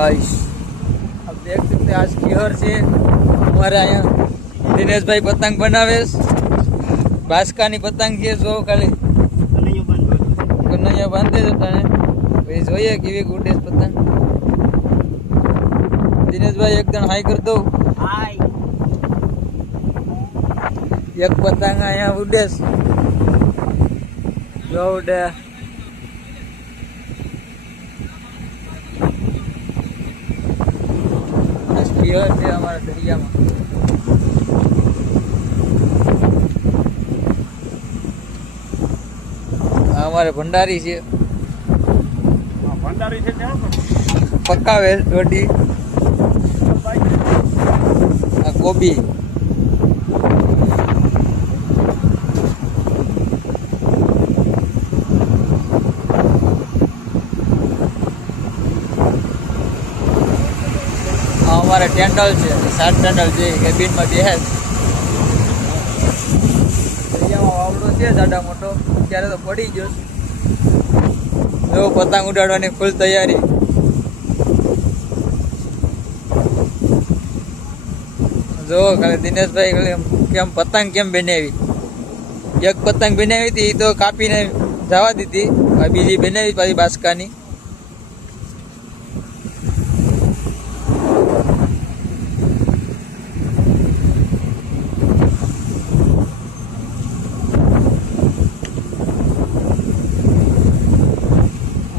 Guys, अब देख सकते हैं आज किहर से हमारे यहाँ दिनेश भाई पतंग बनावे। बास्का नी पतंग है जो खाली कन्हैया बांधे जता है भाई જોઈએ કેવી ઉડે પતંગ। दिनेश भाई एकदम हाई कर दो। हाय एक पतंग અહીંયા ઉડે જો ઉડે। किहर से हमारा दरिया में हमारे भंडारी से पक्का रोटी गोभी हमारे टेंडल से 7 टेंडल છે કેબિન માં બેહે દરિયામાં વાવડો છે જાડા મોટો ત્યારે તો પડી ગયો। જો પતંગ ઉડાડવાની ફૂલ તૈયારી। જો ખાલી દિનેશભાઈ ખાલી કેમ પતંગ કેમ બનાવી। એક પતંગ બનાવી હતી તો કાપીને જવા દીધી, બીજી બનાવી પાછી બાસ્કાની।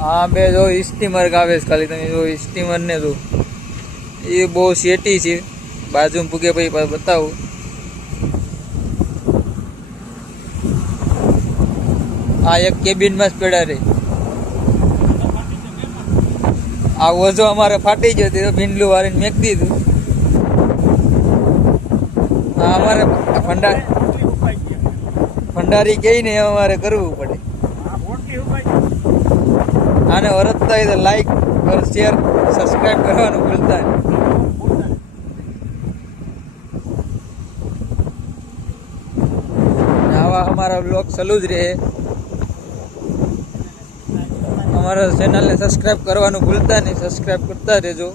हाँ बे जो स्टीमर गावे खाली तमे जो स्टीमर ने जो ये बहुत सेटी है बाजू में पुगे भाई बताओ। आ एक केबिन में पड़ा रे आ वो जो हमारे फाटी जो थी तो भिंडलू वाले मेक दी थी। हाँ हमारे भंडारी कहीं नहीं हमारे करवू पड़े। आने वरतता है तो लाइक और शेयर सब्सक्राइब करवाना भूलता है। आवा हमारा ब्लॉग चालू ज रहे। हमारा चैनल ने सब्सक्राइब करवाना भूलता नहीं, सब्सक्राइब करता रहो।